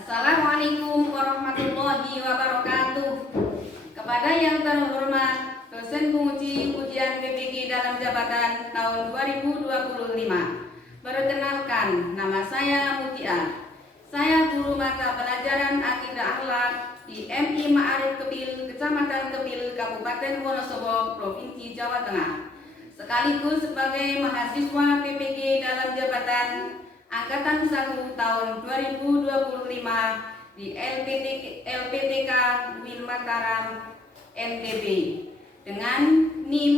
Assalamualaikum warahmatullahi wabarakatuh. Kepada yang terhormat dosen penguji ujian PPG dalam jabatan tahun 2025. Perkenalkan, nama saya Mutia. Saya guru mata pelajaran Akidah Akhlak di MI Ma'arif Kepil, Kecamatan Kepil, Kabupaten Wonosobo, Provinsi Jawa Tengah. Sekaligus sebagai mahasiswa PPG dalam jabatan Angkatan 1 tahun 2025 di LPTK UIN Mataram NTB dengan NIM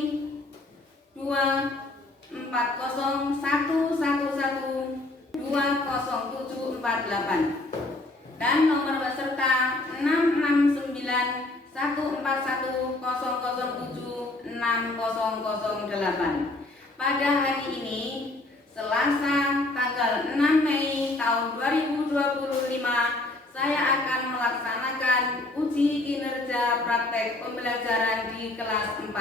24011120748 dan nomor peserta 6691410076008. Pada hari ini Selasa tanggal 6 Mei tahun 2025, saya akan melaksanakan uji kinerja praktek pembelajaran di kelas 4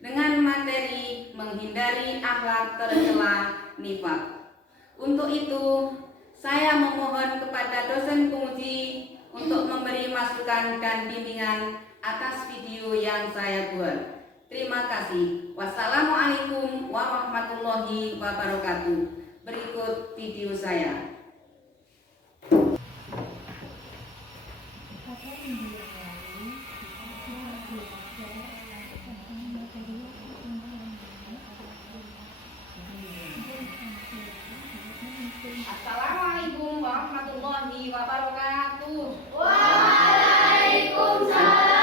dengan materi menghindari akhlak tercela nifaq. Untuk itu, saya memohon kepada dosen penguji untuk memberi masukan dan bimbingan atas video yang saya buat. Terima kasih. Wassalamualaikum warahmatullahi wabarakatuh. Berikut video saya. Assalamualaikum warahmatullahi wabarakatuh. Waalaikumsalam.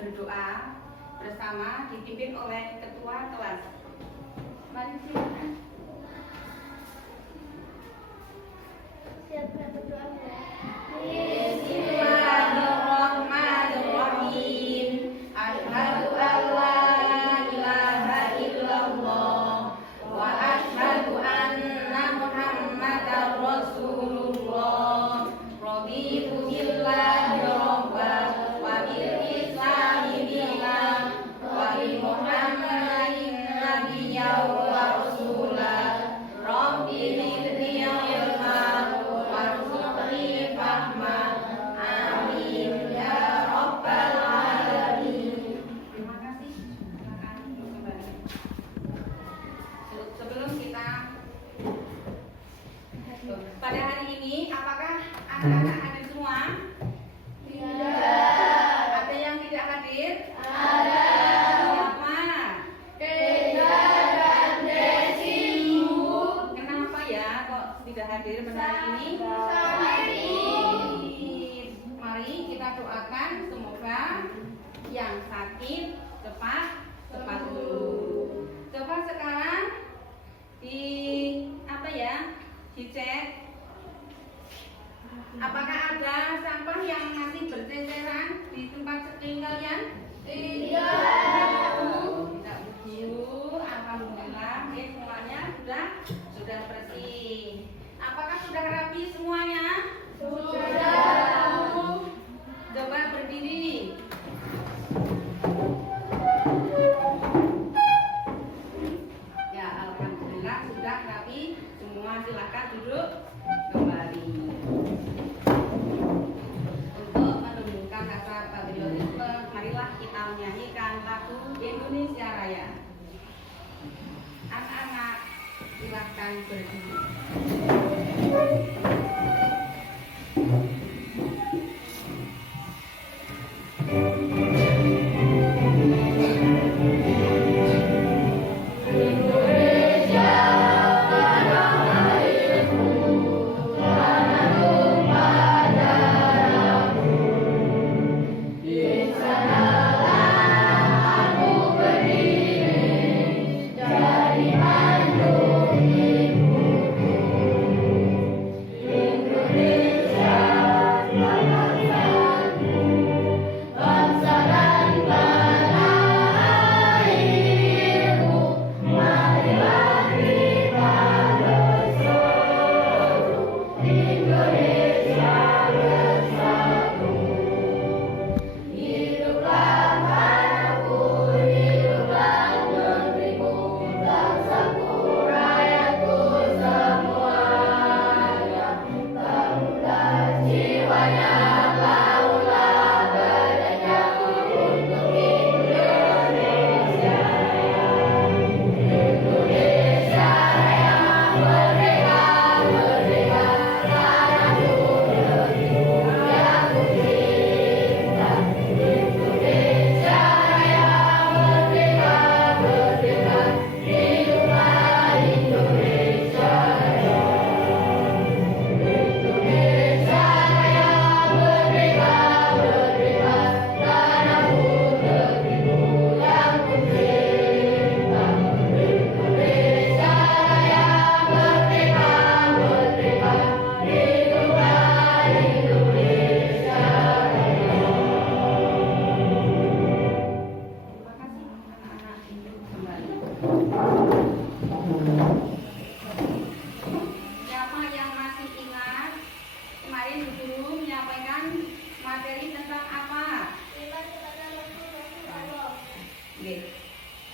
Berdoa bersama dipimpin oleh ketua kelas. Mari silakan. Siapa berdoa? Bismillahirrahmanirrahim. Asyhadu an la ilaha illallah wa asyhadu anna Muhammadar Rasulullah. Raditu billahi rabban wa bil islami billah wa bi Muhammadin nabiyyan wa rasulah. Rabbi zidni ilman warzuqni fahman. Amin ya rabbal alamin. Terima kasih. Silakan kembali. Sebelum kita pada hari ini, apakah anak-anak hadir semua? Tidak. Ada yang tidak hadir? Ada. Siapa? Tega dan Desi. Kenapa ya kok tidak hadir pada hari ini? Sakit. Mari kita doakan semoga yang sakit cepat sembuh. Coba sekarang dicek apakah ada sampah yang masih berceceran di tempat sekeliling kalian? Tidak. Tidak begitu. Alhamdulillah, semuanya sudah bersih. Apakah sudah rapi semuanya? Sudah. Coba berdiri. Ya, alhamdulillah sudah rapi semua. Silakan duduk kembali. Untuk menumbuhkan rasa patriotisme, marilah kita menyanyikan lagu Indonesia Raya. Anak-anak, silakan berdiri. Jadi mandu ibu.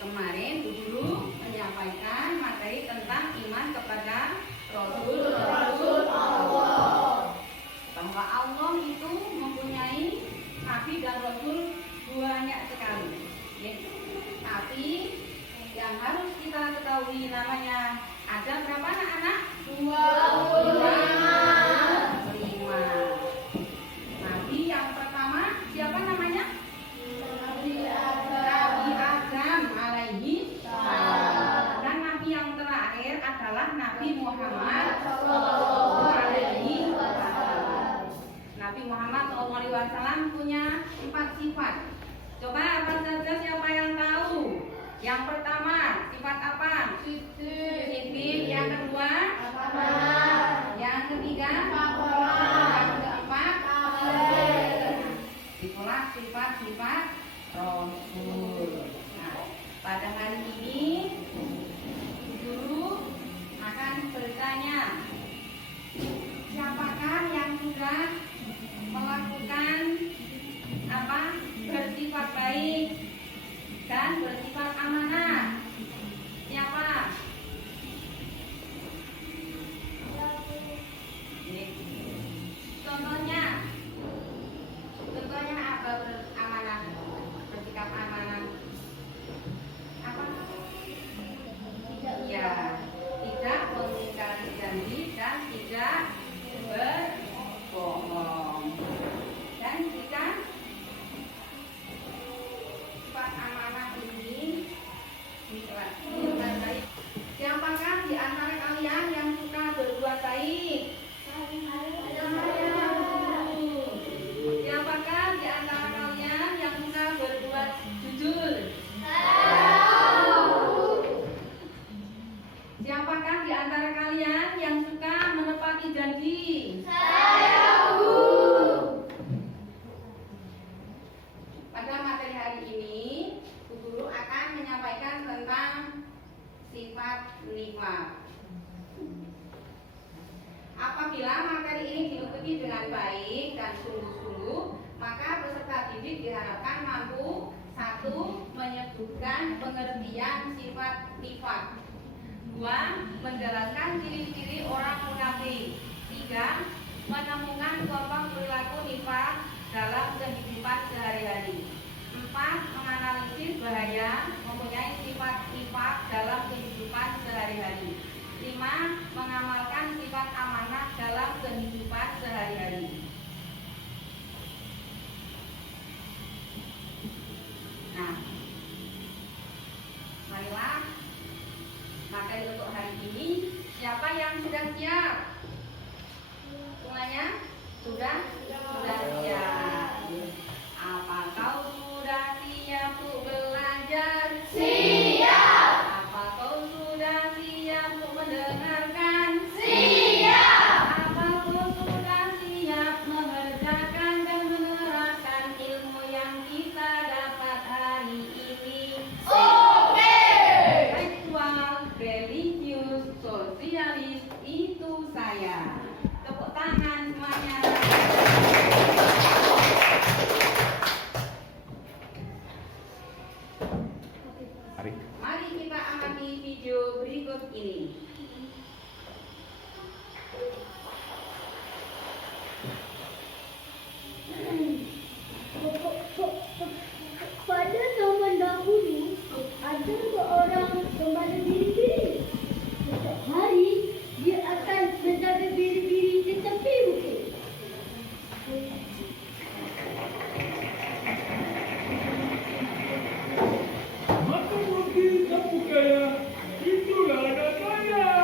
Kemarin Bu Guru menyampaikan materi tentang iman kepada Rasul Allah. bahwa Allah itu mempunyai nabi dan rasul banyak sekali. Ya. Tapi yang harus kita ketahui namanya ada berapa anak-anak? 25. Nabi yang pertama siapa namanya? Nabi Adam alaihi salam. Dan nabi yang terakhir adalah Nabi Muhammad alaihi wasallam. Nabi Muhammad SAW punya 4 sifat. Coba apa saja siapa yang tahu? Yang pertama sifat apa? Siddiq. Yang kedua? Yang ketiga? Yang keempat? Itulah sifat-sifat Rasul. Nah, pada hari ini Guru akan bertanya, siapakah yang sudah melakukan bersifat baik dan bersifat amanah? Siapa? Contohnya apa amanah? Bersikap amanah. Apa? Ya, tidak mengingkari janji dan tidak berbohong. Dan jika sifat amanah ini dilakukan, siapakah di antara kalian yang suka berbuat baik? Siapakah di antara kalian yang suka berbuat jujur? Siapakah di antara kalian yang suka menepati janji? Pada materi hari ini, Bu Guru akan menyampaikan tentang sifat nifaq. Apabila materi ini diikuti dengan baik dan sungguh-sungguh, maka peserta didik diharapkan mampu 1. Menyebutkan pengertian sifat nifaq, 2. Menjelaskan ciri-ciri orang munafik, 3. Menemukan kelompok perilaku nifaq dalam kehidupan sehari-hari, 4. Menganalisis bahaya mempunyai sifat nifaq dalam kehidupan sehari-hari, 5. Mengamalkan sifat amanah dalam kehidupan sehari-hari. Nah, marilah materi untuk hari ini. Siapa yang sudah siap? Semuanya sudah siap. Apa kau sudah siap untuk belajar? Siap. Apa kau sudah siap untuk mendengarkan? Siap. Apa kau sudah siap mengerjakan dan menerapkan ilmu yang kita dapat hari ini? Oke. Seksual, religius, sosialis, itu saya. Tepuk tangan semuanya. Mari kita amati video berikut ini. Pada zaman dahulu ada seorang pembantu biri-biri. Setiap hari dia akan menjaga biri-biri di tepi bukit. Maka mungkin kamu kaya, itulah anak saya.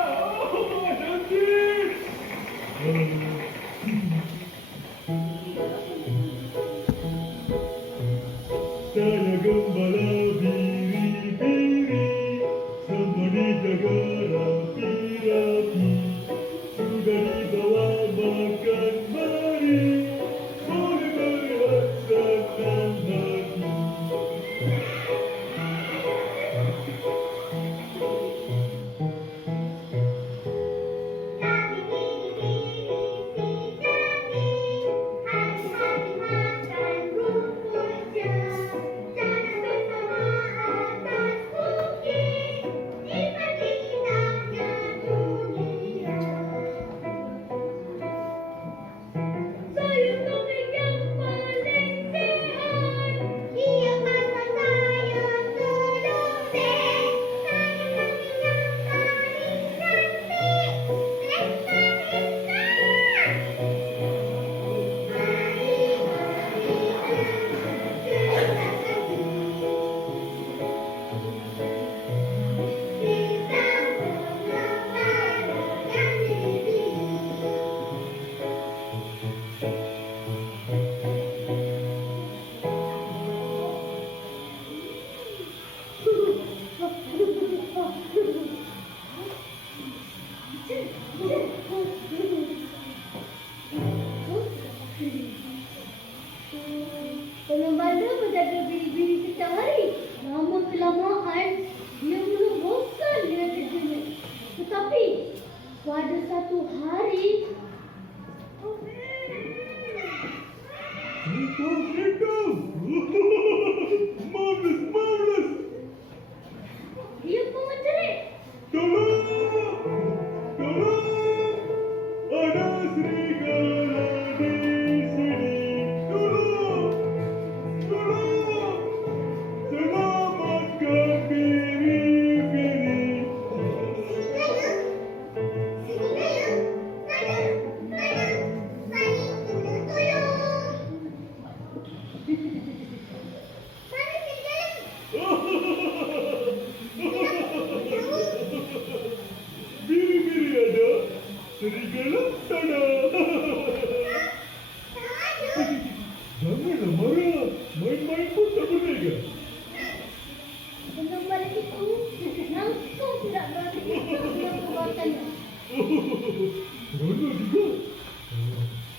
Mana juga?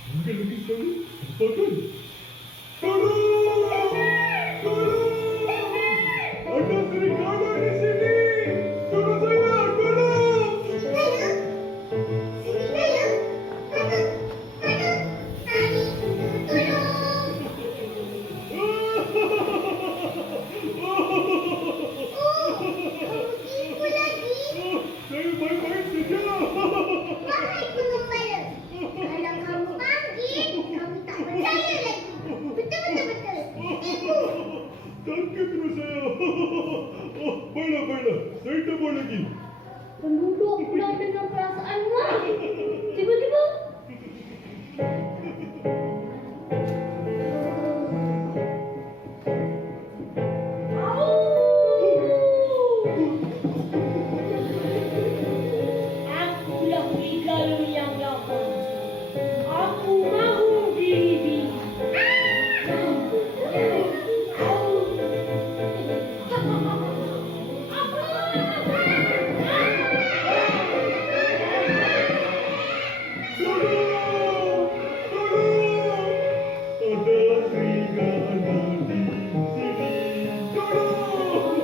Mungkin lagi sekali kesempatan. Tolong! Tolong! Ada serigala di sini! Tolong saya! Tolong! Saya baik-baik saja. Sakit terus saya. Baiklah. Saya tak mau lagi. Penduduk pulang dengan perasaan lah. Tiba-tiba. Akulah serigala yang lapar. Aku mahu diri. Tolong! Ada serigala di sini. Tolong!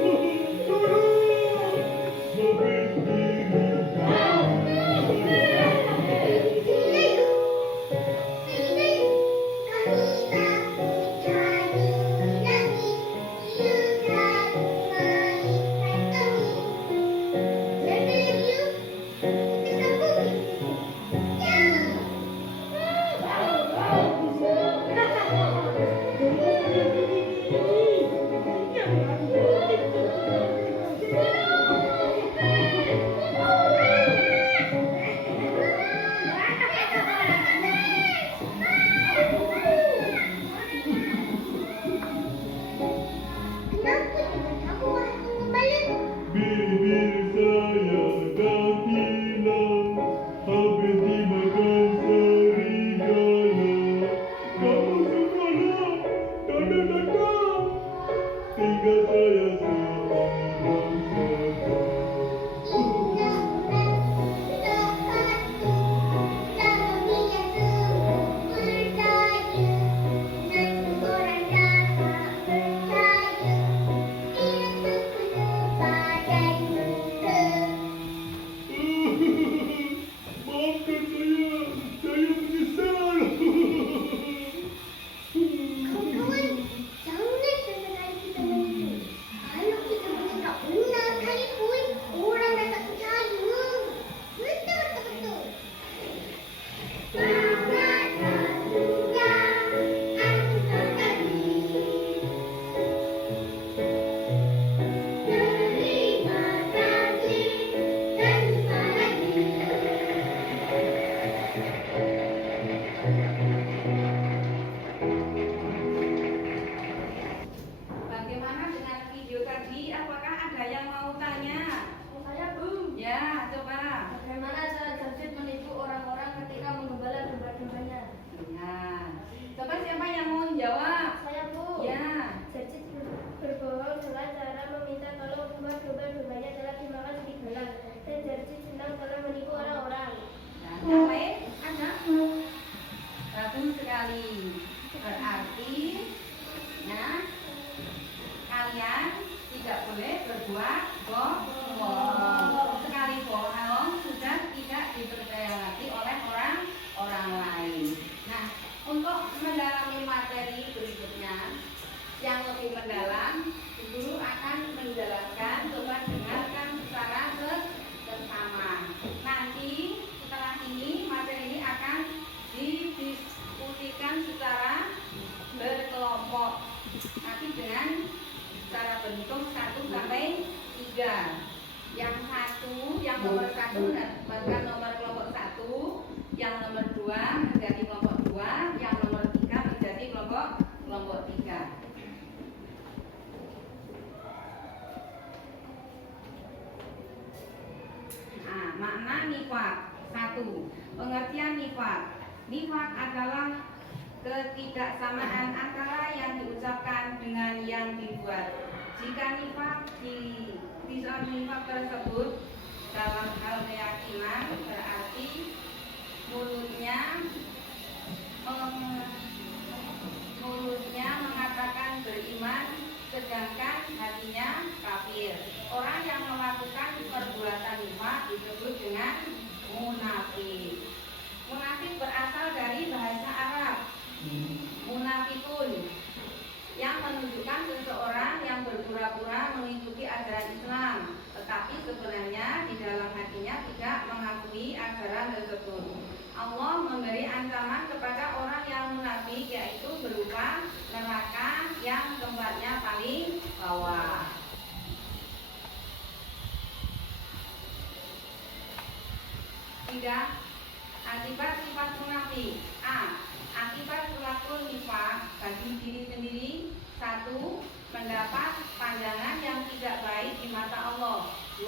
Habis diri. Bibir saya dah hilang, habis dimakan serigala. Kamu semualah tanda datang, tinggal saya seorang saja. Maafkan saya menyesal. Bagaimana dengan video tadi? Apakah ada yang mau tanya? Ya, coba. Bagaimana cara David menipu orang-orang ketika menggembala domba-dombanya? Ya, coba siapa yang mau jawab? Saya, Bu. Ya, David berbohong dengan cara meminta kalau semua domba-dombanya telah dimakan serigala. Dan David senang telah menipu orang-orang. nah, yang lain ada? Bagus sekali. Berarti, ya, kalian tidak boleh berbuat bohong. Sekali bohong sudah tidak dipercaya lagi oleh orang lain. Nah, untuk mendalami materi berikutnya yang lebih mendalam, guru akan menjelaskan. Coba dengarkan secara bersama. Nanti setelah ini materi ini akan didiskusikan secara berkelompok. Nanti dengan cara bentuk 1 sampai 3. Yang nomor 1 dapatkan nomor kelompok 1, yang nomor 2 menjadi kelompok 2, yang nomor 3 menjadi kelompok 3. Nah, makna nifak 1. Pengertian nifak. Nifak adalah ketidaksamaan antara yang diucapkan dengan yang dibuat. Jika nifak tersebut dalam hal keyakinan berarti mulutnya mengatakan beriman sedangkan hatinya kafir. Orang yang melakukan perbuatan nifaq disebut dengan munafik. Munafik berasal dari bahasa Arab munafikun yang menunjukkan seseorang yang berpura-pura mengikuti ajaran Islam, tetapi sebenarnya di dalam hatinya tidak mengakui ajaran tersebut. Allah memberi ancaman kepada orang yang munafik, yaitu berupa neraka yang tempatnya paling bawah. Tiga, akibat sifat munafik. A. Akibat pelaku nifaq bagi diri sendiri. 1. Mendapat pandangan yang tidak baik di mata Allah. 2.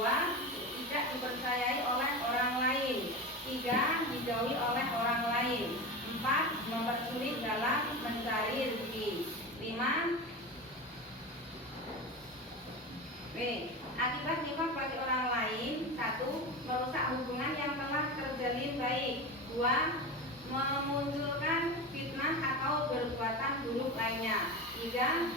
Tidak dipercayai oleh orang lain. 3. Dijauhi oleh orang lain. 4. Mempersulit dalam mencari rezeki. 5. B. Akibat nifaq bagi orang lain. 1. Merusak hubungan yang telah terjalin baik. 2. Memunculkan fitnah atau perbuatan buruk lainnya. 3.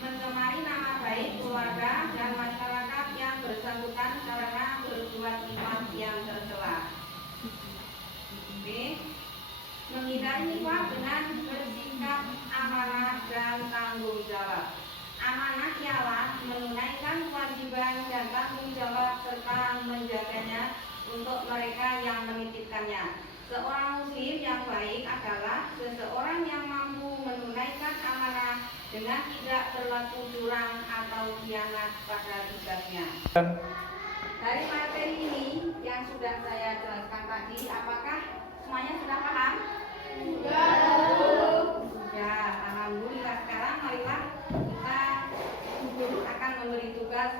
Mencemari nama baik keluarga dan masyarakat yang bersangkutan karena berbuat nifaq yang tercela. B. Menghindari nifaq dengan bersikap amanah dan tanggung jawab. Amanah ialah menunaikan kewajiban dan tanggung jawab serta menjaganya untuk mereka yang menitipkannya. Seorang muslim yang baik adalah seseorang yang mampu menunaikan amanah dengan tidak berlaku curang atau khianat pada tugasnya. Dari materi ini yang sudah saya jelaskan tadi, apakah semuanya sudah paham? Sudah, alhamdulillah. Sekarang marilah kita akan memberi tugas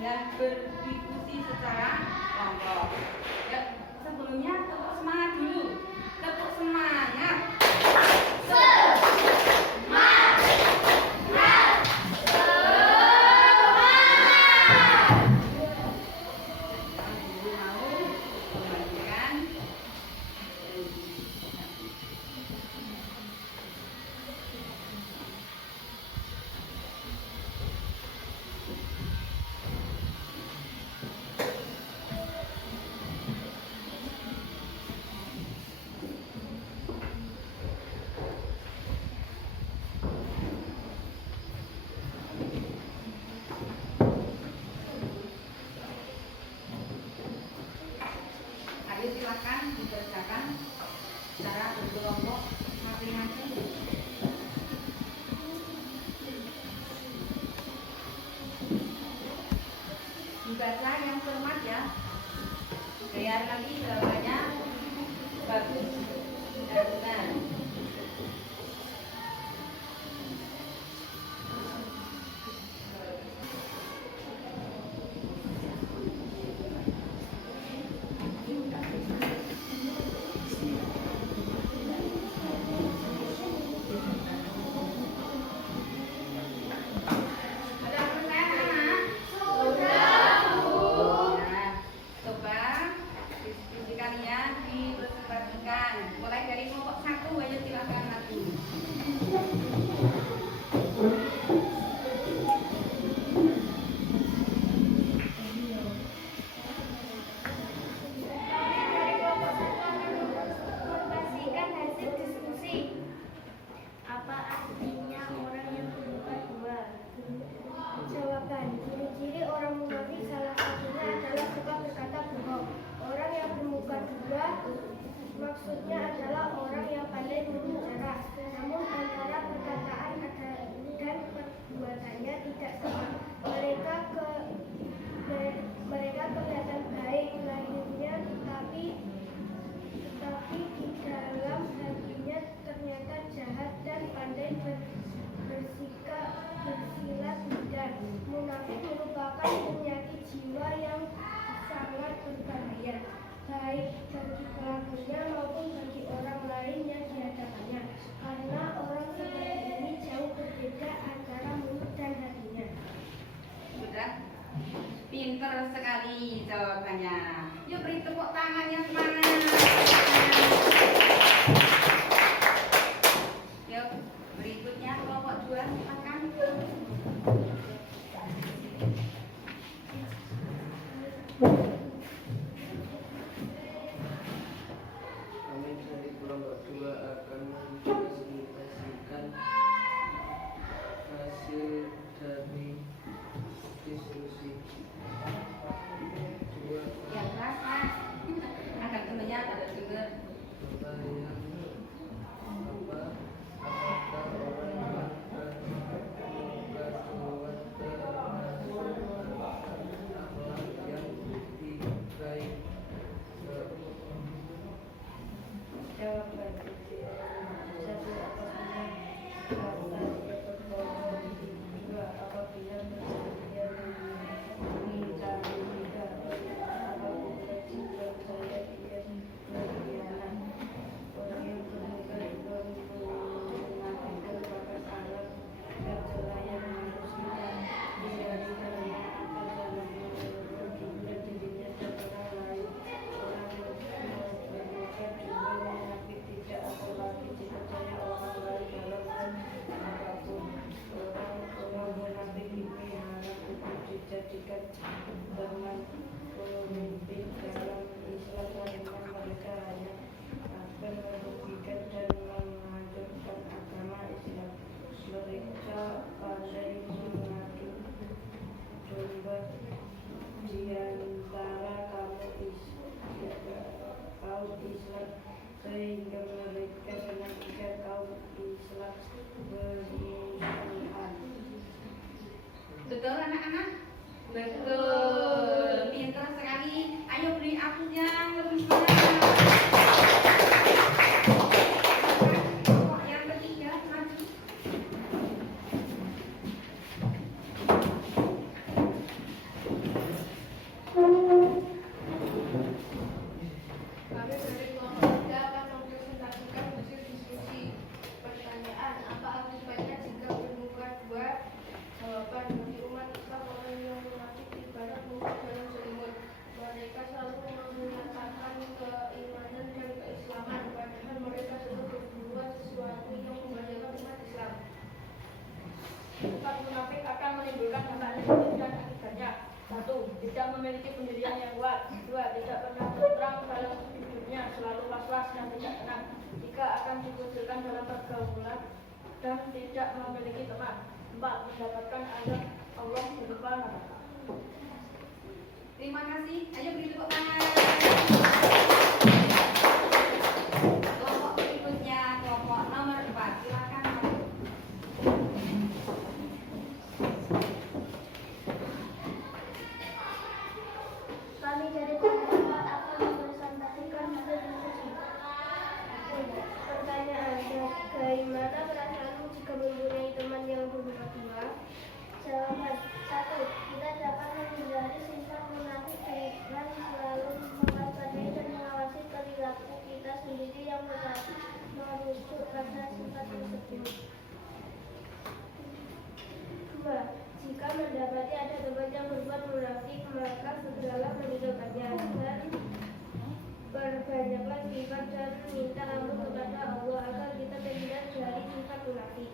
dan berdiskusi secara kelompok. Ya, sebelumnya tepuk semangat dulu. Tepuk semangat. Silakan dikerjakan secara berkelompok masing-masing. Dibaca yang cermat ya, biar nanti jawabannya bagus dan benar. Mulai dari kelompok 1 Pinter sekali jawabannya. Yuk beri tepuk tangan yang semangat. Yuk, berikutnya kelompok 2 silakan. Kami dari kelompok 2 akan mempresentasikan hasil dari diskusi dua Yang keras Mas. Agar tentunya pada dengar. pertanyaan apakah orang yang pramuka hewan termasuk akhlak yang baik? Jawaban satu, apabila kata berbohong, dua, apabila bersedia mengingkari tiga, apabila jika saya dia berkhianat, orang yang bermuka dua menafikan maka alam tercela yang harus kita hindari karena akan merugikan dirinya dan orang lain. Orang yang bermuka dua menafik tidak apalagi jika saya orang lain dalam apapun. Orang munafik ini harap untuk dijadikan teman pemimpin dalam Islam karena mereka hanya akan merugikan dan menghancurkan agama Islam. Mereka pandai mengadu domba di antara kaum Islam sehingga mereka senang jika kaum Islam bermusuhan. Betul anak-anak? Betul. Pintar sekali. Ayo beri aku yang lebih semangat. Kelompok yang ketiga maju. Kami dari kelompok 3 akan mempresentasikan hasil diskusi. Pertanyaan, apa akibatnya jika bermuka dua? Jawaban, bagi umat Islam orang yang munafik ibarat muka dalam selimut. Mereka selalu menyatakan keimanan dan keislaman, padahal mereka sedang berbuat sesuatu yang membahayakan umat Islam. Sifat munafik akan menimbulkan dampak negatif dan akibatnya. 1. Tidak memiliki pendirian yang kuat. 2. Tidak pernah terang dalam hidupnya, selalu was-was dan tidak tenang. 3. Akan dikucilkan dalam pergaulan dan tidak memiliki teman. 4. Mendapatkan azab Allah berupa neraka. Terima kasih. Ayo beri tepuk tangan. Kelompok berikutnya, kelompok nomor 4. Silakan maju. Kami dari kelompok 4 akan mempresentasikan hasil diskusi. Pertanyaan, bagaimana perasaanmu jika mempunyai teman yang bermuka dua? Jawaban, 1. Kita dapat menghindari sifat munafik dengan selalu mewaspadai dan mengawasi perilaku kita sendiri yang merujuk pada sifat tersebut. 2. Jika mendapati ada teman yang berbuat munafik, maka segeralah meninggalkannya dan perbanyaklah sifat dan minta ampun kepada Allah agar kita terhindar dari sifat munafik.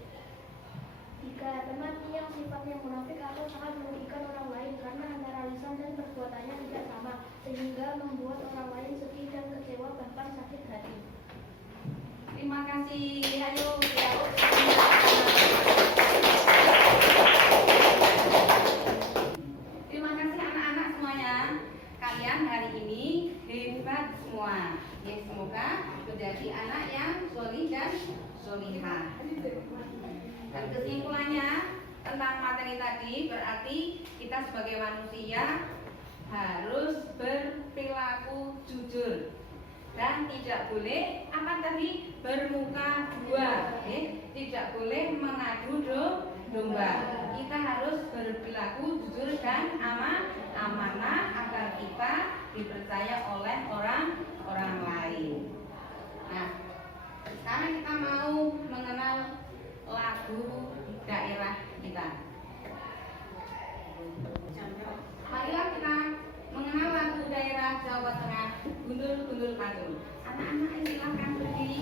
3. Teman yang sifatnya munafik akan sangat merugikan orang lain karena antara lisan dan perbuatannya tidak sama, sehingga membuat orang lain sedih dan kecewa bahkan sakit hati. Terima kasih. Ayo jawab. Terima kasih anak-anak semuanya. Kalian hari ini hebat semua. Ya, semoga menjadi anak yang solih dan solihah. Dan kesimpulannya tentang materi tadi berarti kita sebagai manusia harus berperilaku jujur dan tidak boleh apa tadi bermuka dua, tidak boleh mengadu domba. Kita harus berperilaku jujur dan amanah agar kita dipercaya oleh orang lain. Nah, sekarang kita mau mengenal lagu daerah kita. Marilah kita mengenal lagu daerah Jawa Tengah, Gundul-Gundul Pacul. Anak-anak silakan berdiri.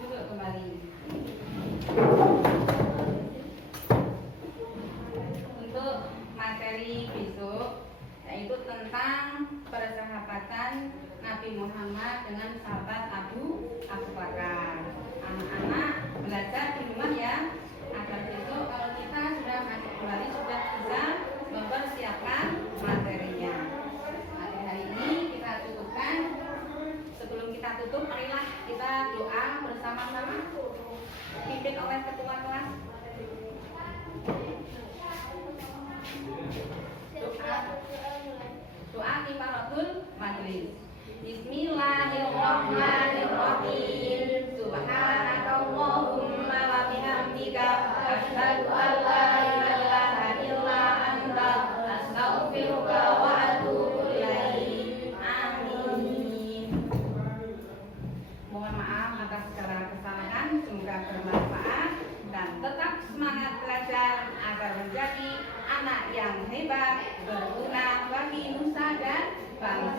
Duduk kembali. Untuk materi besok yaitu tentang persahabatan Nabi Muhammad dengan sahabat Abu Bakar. Anak-anak belajar di rumah ya, agar besok kalau kita sudah masuk kembali sudah bisa mempersiapkan materinya. Materi hari ini kita cukupkan. Sebelum kita tutup, marilah kita doa bersama-sama dipimpin oleh ketua kelas. Doa kifaratul majlis. Bismillahirrahmanirrahim. Subhanakallahumma wa bihamdika asyhadu an la ilaha illa anta astaghfiruka wa atubu ilaik. Amin. Mohon maaf atas segala kesalahan, semoga bermanfaat dan tetap semangat belajar agar menjadi anak yang hebat, berguna bagi nusa dan bangsa.